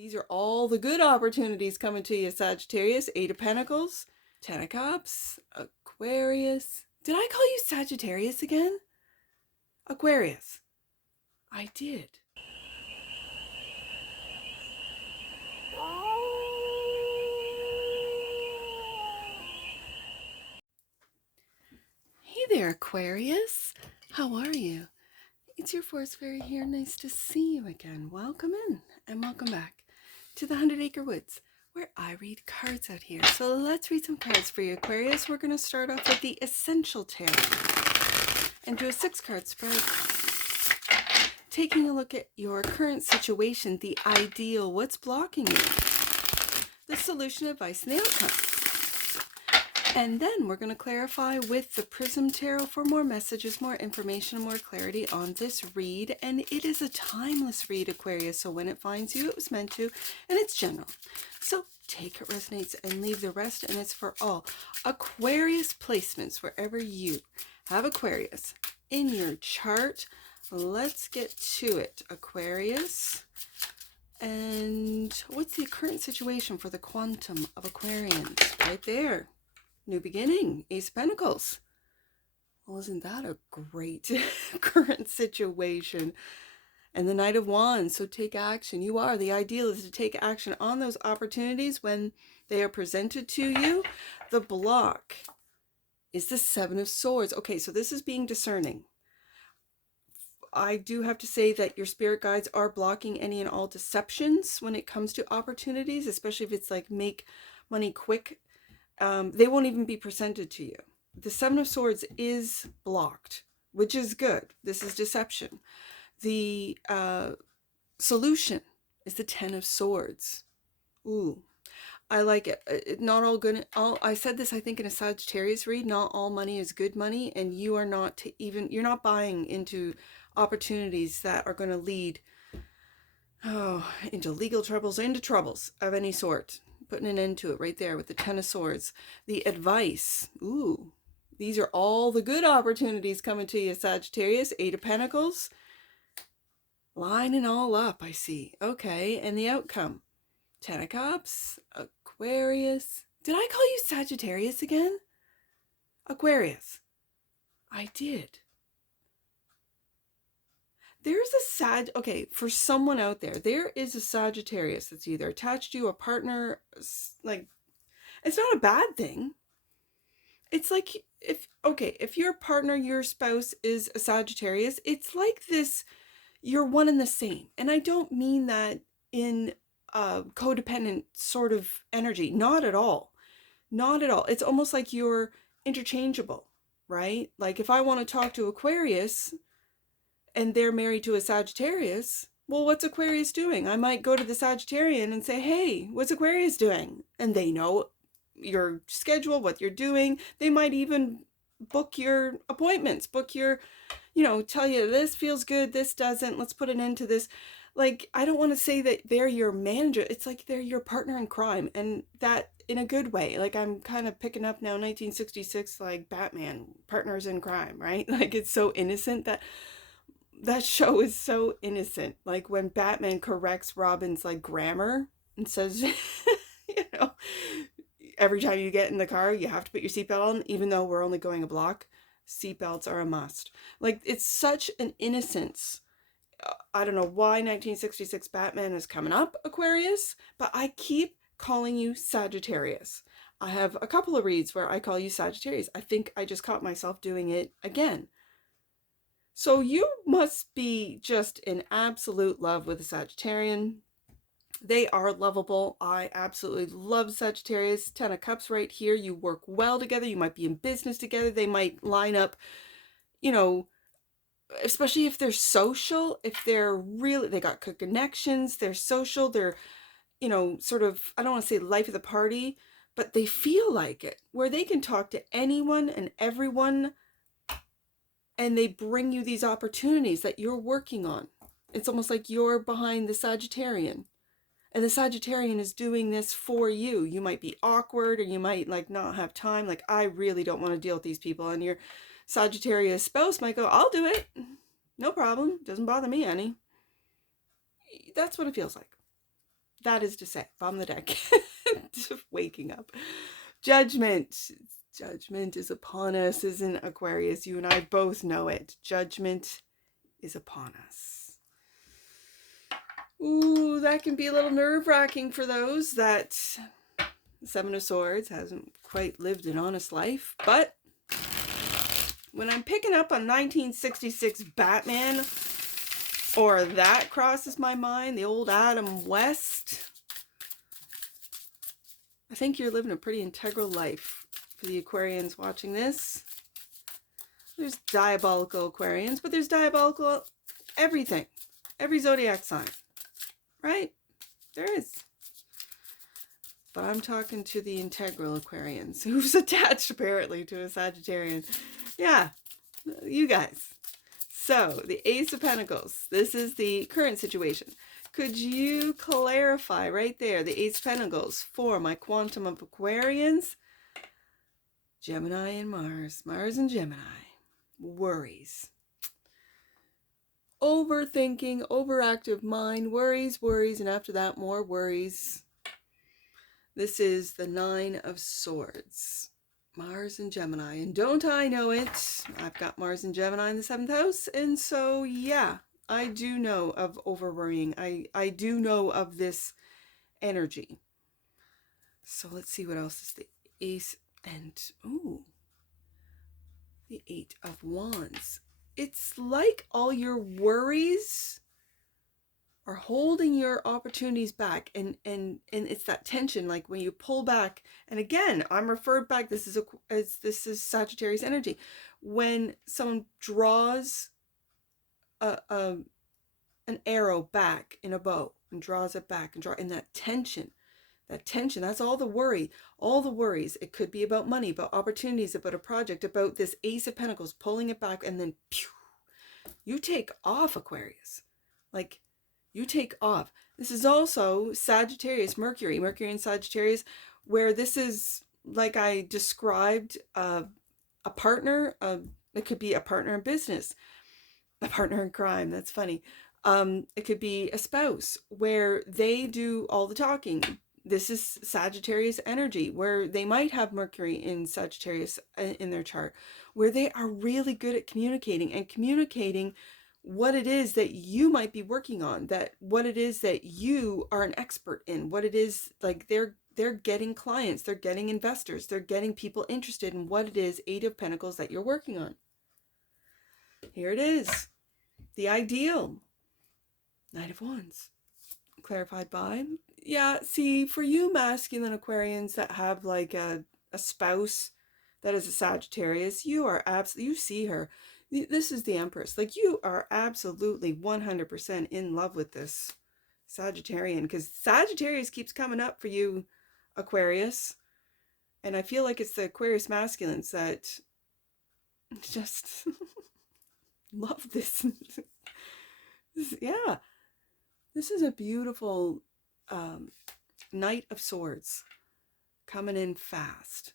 These are all the good opportunities coming to you, Sagittarius. 8 of Pentacles, 10 of Cups, Aquarius. Did I call you Sagittarius again? Aquarius. I did. Hey there, Aquarius. How are you? It's your Force Fairy here. Nice to see you again. Welcome in and welcome back to the 100 Acre Woods, where I read cards out here. So let's read some cards for you, Aquarius. We're going to start off with the Essential Tarot and do a 6-card spread, taking a look at your current situation, the ideal, what's blocking you, the solution, advice, and the outcome. And then we're going to clarify with the PRISM Tarot for more messages, more information, and more clarity on this read. And it is a timeless read, Aquarius, so when it finds you, it was meant to, and it's general. So take it resonates and leave the rest, and it's for all. Aquarius placements, wherever you have Aquarius in your chart. Let's get to it, Aquarius. And what's the current situation for the quantum of Aquarians? Right there. New beginning, Ace of Pentacles. Well, isn't that a great current situation? And the Knight of Wands, so take action. You are. The ideal is to take action on those opportunities when they are presented to you. The block is the 7 of Swords. Okay, so this is being discerning. I do have to say that your spirit guides are blocking any and all deceptions when it comes to opportunities, especially if it's like make money quick. They won't even be presented to you. The 7 of Swords is blocked, which is good. This is deception. The solution is the 10 of Swords. Ooh, I like it. Not all good. I said this, I think, in a Sagittarius read. Not all money is good money, and you are not you're not buying into opportunities that are going to lead into legal troubles, into troubles of any sort. Putting an end to it right there with the 10 of Swords. The advice. Ooh, these are all the good opportunities coming to you, Sagittarius. 8 of Pentacles. Lining all up, I see. Okay, and the outcome. 10 of Cups. Aquarius. Did I call you Sagittarius again? Aquarius. I did. There's a okay, for someone out there, there is a Sagittarius that's either attached to you, a partner, like, it's not a bad thing. It's like, if your partner, your spouse is a Sagittarius, it's like this, you're one and the same. And I don't mean that in a codependent sort of energy. Not at all. Not at all. It's almost like you're interchangeable, right? Like if I want to talk to Aquarius and they're married to a Sagittarius, well, what's Aquarius doing? I might go to the Sagittarian and say, hey, what's Aquarius doing? And they know your schedule, what you're doing. They might even book your appointments, book your, tell you this feels good, this doesn't, let's put an end to this. Like, I don't want to say that they're your manager. It's like they're your partner in crime, and that in a good way. Like, I'm kind of picking up now 1966, like Batman, partners in crime, right? Like, it's so innocent that show is so innocent. Like when Batman corrects Robin's like grammar and says, every time you get in the car, you have to put your seatbelt on, even though we're only going a block. Seatbelts are a must. Like, it's such an innocence. I don't know why 1966 Batman is coming up, Aquarius, but I keep calling you Sagittarius. I have a couple of reads where I call you Sagittarius. I think I just caught myself doing it again. So you must be just in absolute love with a Sagittarian. They are lovable. I absolutely love Sagittarius. 10 of Cups right here. You work well together. You might be in business together. They might line up, especially if they're social, if they're really, they got good connections, they're social, they're, sort of, I don't want to say life of the party, but they feel like it, where they can talk to anyone and everyone, and they bring you these opportunities that you're working on. It's almost like you're behind the Sagittarian, and the Sagittarian is doing this for you. You might be awkward, or you might like not have time. Like, I really don't want to deal with these people. And your Sagittarius spouse might go, I'll do it. No problem. Doesn't bother me any. That's what it feels like. That is to say, bomb the deck. Waking up. Judgment. Judgment is upon us, isn't Aquarius? You and I both know it. Judgment is upon us. Ooh, that can be a little nerve-wracking for those that Seven of Swords hasn't quite lived an honest life. But when I'm picking up on 1966 Batman, or that crosses my mind, the old Adam West, I think you're living a pretty integral life for the Aquarians watching this. There's diabolical Aquarians, but there's diabolical everything. Every zodiac sign, right? There is. But I'm talking to the integral Aquarians, who's attached apparently to a Sagittarian. Yeah, you guys. So, the Ace of Pentacles. This is the current situation. Could you clarify right there, the Ace of Pentacles for my quantum of Aquarians? Gemini and Mars. Mars and Gemini. Worries. Overthinking, overactive mind. Worries, worries, and after that, more worries. This is the Nine of Swords. Mars and Gemini. And don't I know it? I've got Mars and Gemini in the 7th house. And so, yeah, I do know of over-worrying. I do know of this energy. So let's see what else is the Ace and, ooh, the 8 of Wands. It's like all your worries are holding your opportunities back, and it's that tension, like when you pull back. And again, I'm referred back, this is Sagittarius energy, when someone draws an arrow back in a bow and draws it back and in that tension, that's all the worries. It could be about money, about opportunities, about a project, about this Ace of Pentacles, pulling it back, and then pew, you take off, Aquarius. Like, you take off. This is also Sagittarius, Mercury and Sagittarius, where this is, like I described, a partner. It could be a partner in business, a partner in crime. That's funny. It could be a spouse where they do all the talking. This is Sagittarius energy, where they might have Mercury in Sagittarius in their chart, where they are really good at communicating what it is that you might be working on, that what it is that you are an expert in, what it is, like they're getting clients, they're getting investors, they're getting people interested in what it is, 8 of Pentacles, that you're working on. Here it is. The ideal. Knight of Wands. Clarified by, yeah, see, for you masculine Aquarians that have like a spouse that is a Sagittarius, you are absolutely, you see her. This is the Empress. Like, you are absolutely 100% in love with this Sagittarian, because Sagittarius keeps coming up for you, Aquarius. And I feel like it's the Aquarius masculines that just love this. Yeah. This is a beautiful Knight of Swords coming in fast.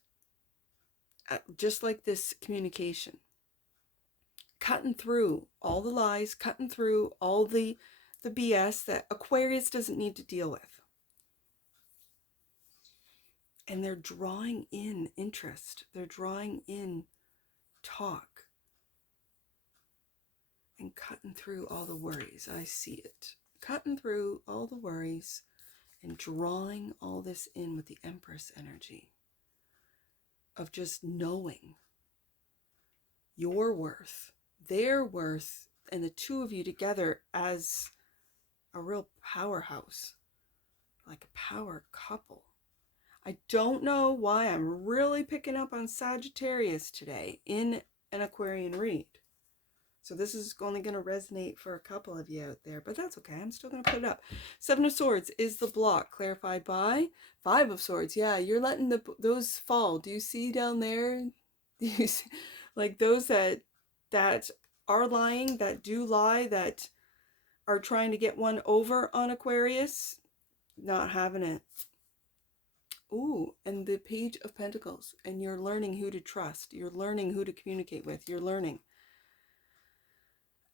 Just like this communication. Cutting through all the lies, cutting through all the BS that Aquarius doesn't need to deal with. And they're drawing in interest. They're drawing in talk. And cutting through all the worries. I see it. Cutting through all the worries and drawing all this in with the Empress energy of just knowing your worth, their worth, and the two of you together as a real powerhouse, like a power couple. I don't know why I'm really picking up on Sagittarius today in an Aquarian read. So this is only going to resonate for a couple of you out there, but that's okay. I'm still going to put it up. 7 of Swords is the block, clarified by 5 of Swords. Yeah, you're letting those fall. Do you see down there? Do you see, like those that are lying, that do lie, that are trying to get one over on Aquarius? Not having it. Ooh, and the Page of Pentacles. And you're learning who to trust. You're learning who to communicate with. You're learning.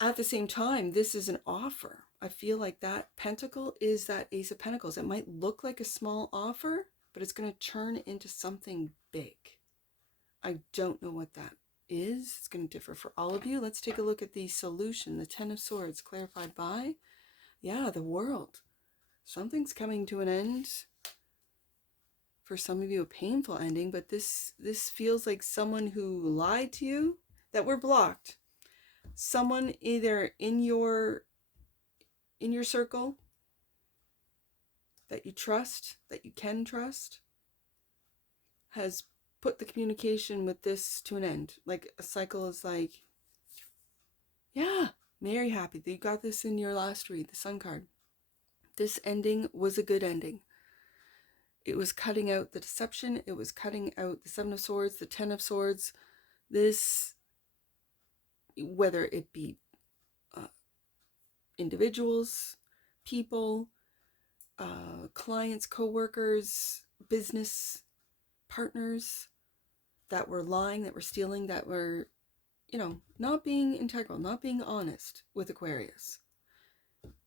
At the same time, this is an offer. I feel like that pentacle is that Ace of Pentacles. It might look like a small offer, but it's going to turn into something big. I don't know what that is. It's going to differ for all of you. Let's take a look at the solution. The Ten of Swords clarified by, yeah, the World. Something's coming to an end. For some of you, a painful ending, but this feels like someone who lied to you, that were blocked. Someone either in your circle that you trust, that you can trust, has put the communication with this to an end. Like a cycle is like, yeah, very happy that you got this in your last read, the Sun card. This ending was a good ending. It was cutting out the deception. It was cutting out the Seven of Swords, the Ten of Swords. This, whether it be individuals, people, clients, co-workers, business partners that were lying, that were stealing, that were, not being integral, not being honest with Aquarius.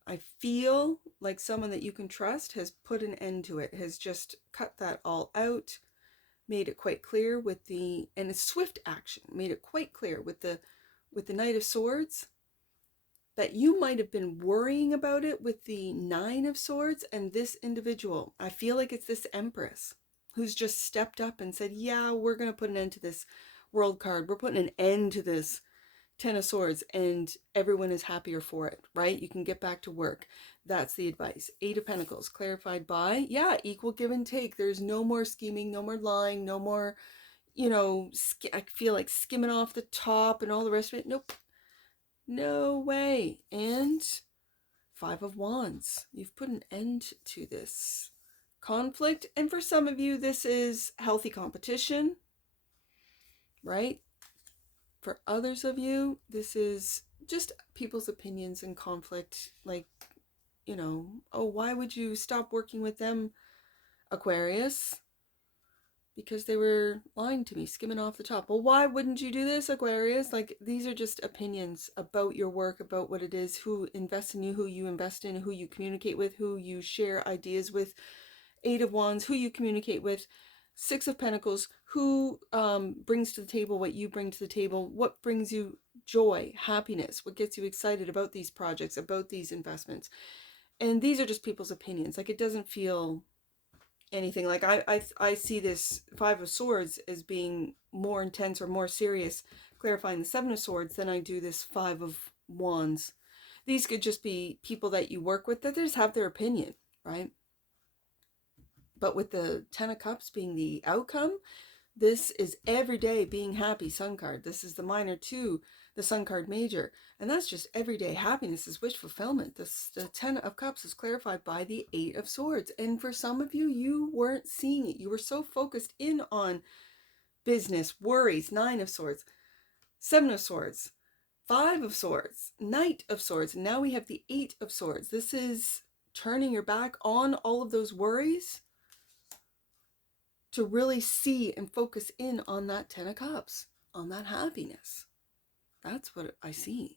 I feel like someone that you can trust has put an end to it, has just cut that all out, made it quite clear with the, and a swift action, made it quite clear with the Knight of Swords, that you might have been worrying about it with the Nine of Swords, and this individual, I feel like it's this Empress, who's just stepped up and said, yeah, we're going to put an end to this World card. We're putting an end to this Ten of Swords, and everyone is happier for it, right? You can get back to work. That's the advice. Eight of Pentacles, clarified by, yeah, equal give and take. There's no more scheming, no more lying, no more, I feel like skimming off the top and all the rest of it. Nope. No way. And Five of Wands. You've put an end to this conflict. And for some of you, this is healthy competition, right? For others of you, this is just people's opinions and conflict. Like, oh, why would you stop working with them, Aquarius? Because they were lying to me, skimming off the top. Well, why wouldn't you do this, Aquarius? Like, these are just opinions about your work, about what it is, who invests in you, who you invest in, who you communicate with, who you share ideas with. Eight of Wands, who you communicate with. Six of Pentacles, who brings to the table what you bring to the table, what brings you joy, happiness, what gets you excited about these projects, about these investments. And these are just people's opinions. Like, it doesn't feel anything. Like, I see this Five of Swords as being more intense or more serious, clarifying the Seven of Swords, than I do this Five of Wands. These could just be people that you work with that just have their opinion, right? But with the Ten of Cups being the outcome, this is everyday being happy Sun card. This is the minor to the Sun card major. And that's just everyday happiness, is wish fulfillment. The Ten of Cups is clarified by the Eight of Swords. And for some of you, you weren't seeing it. You were so focused in on business, worries, Nine of Swords, Seven of Swords, Five of Swords, Knight of Swords. And now we have the Eight of Swords. This is turning your back on all of those worries to really see and focus in on that Ten of Cups, on that happiness. That's what I see.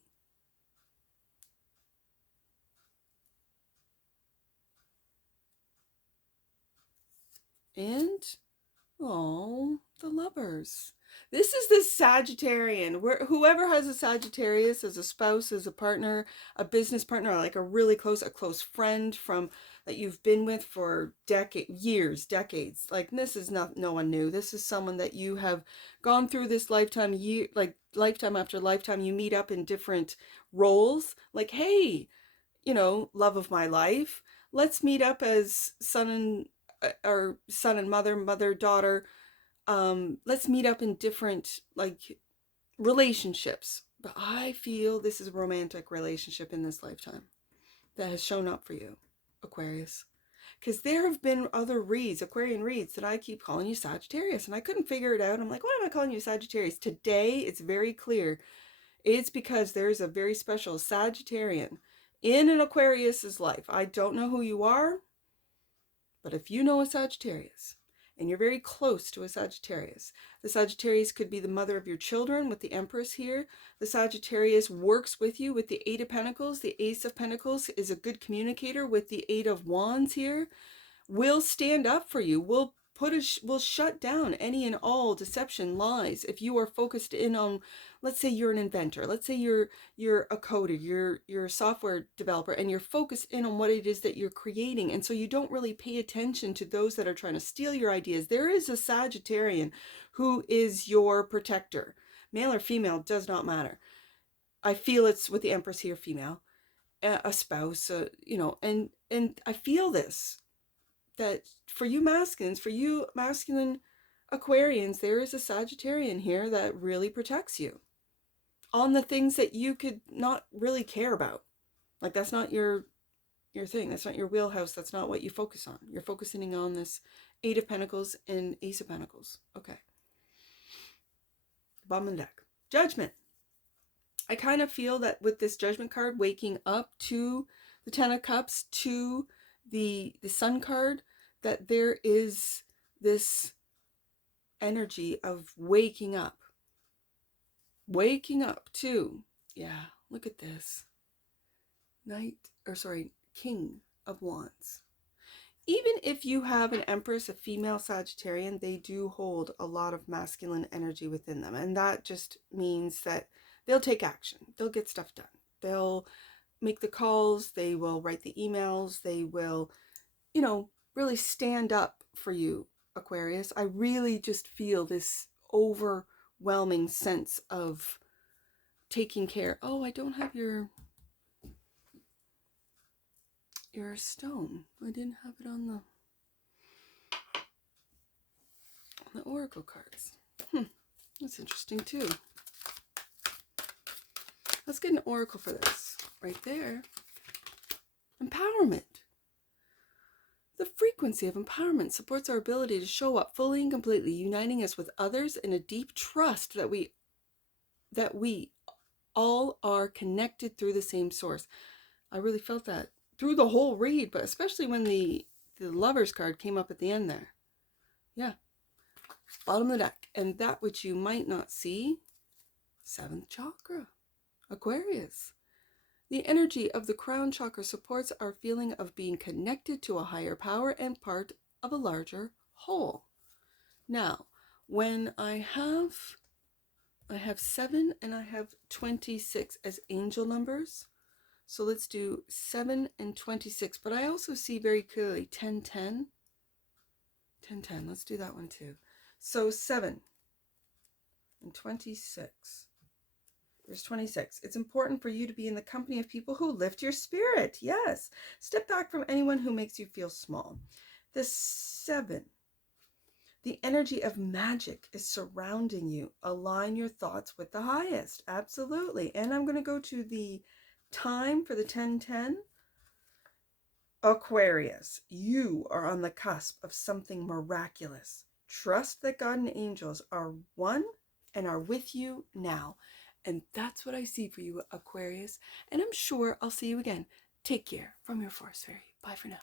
And, oh, the Lovers. This is the Sagittarian. Whoever has a Sagittarius as a spouse, as a partner, a business partner, or like a close friend from that you've been with for decades. Like, this is no one new. This is someone that you have gone through this lifetime, lifetime after lifetime. You meet up in different roles. Like, hey, love of my life, let's meet up as son and mother, daughter. Let's meet up in different relationships. But I feel this is a romantic relationship in this lifetime that has shown up for you, Aquarius. Because there have been other Aquarian reads, that I keep calling you Sagittarius, and I couldn't figure it out. I'm like, why am I calling you Sagittarius? Today, it's very clear. It's because there's a very special Sagittarian in an Aquarius's life. I don't know who you are, but if you know a Sagittarius, and you're very close to a Sagittarius. The Sagittarius could be the mother of your children with the Empress here. The Sagittarius works with you with the Eight of Pentacles. The Ace of Pentacles is a good communicator with the Eight of Wands here. Will stand up for you, will shut down any and all deception, lies. If you are focused in on, let's say you're an inventor, let's say you're a coder, you're a software developer, and you're focused in on what it is that you're creating, and so you don't really pay attention to those that are trying to steal your ideas. There is a Sagittarian who is your protector. Male or female, does not matter. I feel it's with the Empress here, female, a spouse, you know, and I feel this, that for you masculine Aquarians, there is a Sagittarian here that really protects you on the things that you could not really care about. Like, that's not your thing. That's not your wheelhouse. That's not what you focus on. You're focusing on this Eight of Pentacles and Ace of Pentacles. Okay. Bottom of the deck. Judgment. I kind of feel that with this Judgment card, waking up to the Ten of Cups, to the Sun card, that there is this energy of waking up to, yeah, look at this, King of Wands. Even if you have an Empress, a female Sagittarian, they do hold a lot of masculine energy within them, and that just means that they'll take action, they'll get stuff done, they'll make the calls, they will write the emails, they will, you know, really stand up for you, Aquarius. I really just feel this overwhelming sense of taking care. Oh, I don't have your stone. I didn't have it on the oracle cards. That's interesting too. Let's get an oracle for this. Right there. Empowerment. The frequency of empowerment supports our ability to show up fully and completely, uniting us with others in a deep trust that we all are connected through the same source. I really felt that through the whole read, but especially when the Lovers card came up at the end there. Yeah. Bottom of the deck. And that which you might not see, 7th chakra, Aquarius. The energy of the crown chakra supports our feeling of being connected to a higher power and part of a larger whole. Now, when I have 7 and I have 26 as angel numbers. So let's do 7 and 26. But I also see very clearly 10, 10. 10, 10. Let's do that one too. So 7 and 26. There's 26. It's important for you to be in the company of people who lift your spirit. Yes. Step back from anyone who makes you feel small. The 7. The energy of magic is surrounding you. Align your thoughts with the highest. Absolutely. And I'm going to go to the time for the 10-10. Aquarius, you are on the cusp of something miraculous. Trust that God and angels are one and are with you now. And that's what I see for you, Aquarius. And I'm sure I'll see you again. Take care from your Forest Fairy. Bye for now.